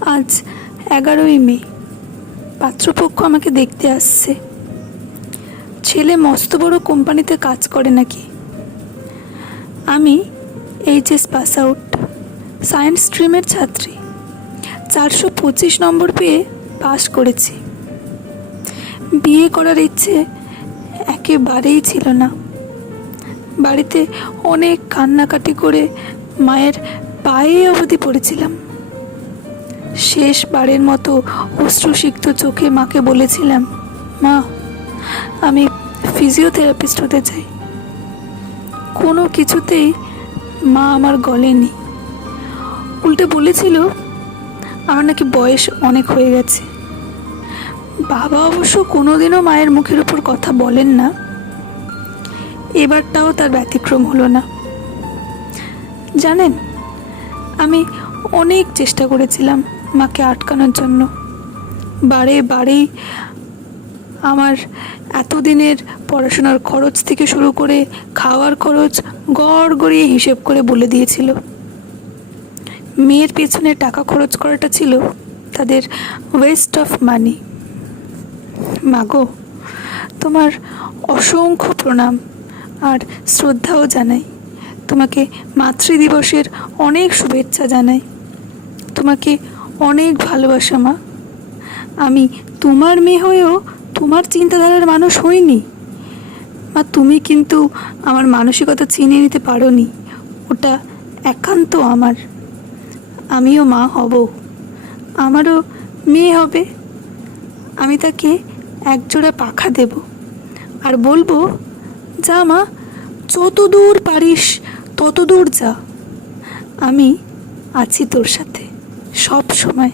আজ 11ই মে। পাত্রপক্ষ আমাকে দেখতে আসছে। ছেলে মস্ত বড় কোম্পানিতে কাজ করে নাকি। আমি এইচএস পাস আউট, সায়েন্স স্ট্রিমের ছাত্রী। 425 নম্বর পেয়ে পাশ করেছি। বিয়ে করার ইচ্ছে একেবারেই ছিল না। বাড়িতে অনেক কান্নাকাটি করে মায়ের পায়ে অবধি পড়েছিলাম। শেষবারের মতো অশ্রুসিক্ত চোখে মাকে বলেছিলাম, মা, আমি ফিজিওথেরাপিস্ট হতে চাই। কোনো কিছুতেই মা আমার গলেনি। উল্টে বলেছিল আমার নাকি বয়স অনেক হয়ে গেছে। বাবা অবশ্য কোনোদিনও মায়ের মুখের উপর কথা বলেন না। এবারটাও তার ব্যতিক্রম হলো না। জানেন, আমি অনেক চেষ্টা করেছিলাম মাকে আটকানোর জন্য। বারে বারেই আমার এতদিনের পড়াশোনার খরচ থেকে শুরু করে খাওয়ার খরচ গড় গড়িয়ে হিসেব করে বলে দিয়েছিল। মেয়ের পেছনে টাকা খরচ করাটা ছিল তাদের ওয়েস্ট অফ মানি। মাগো, তোমার অসংখ্য প্রণাম আর শ্রদ্ধাও জানাই। তোমাকে মাতৃদিবসের অনেক শুভেচ্ছা জানাই। তোমাকে অনেক ভালোবাসা মা। আমি তোমার মেয়ে হয়েও তোমার চিন্তাধারার মানুষ হইনি মা। তুমি কিন্তু আমার মানসিকতা চিনে নিতে পারোনি। ওটা একান্ত আমার। আমিও মা হব, আমারও মেয়ে হবে। আমি তাকে একজোড়া পাখা দেব আর বলবো, যা মা, যত দূর পারিস তত দূর যা। আমি আছি তোর সাথে সব সময়।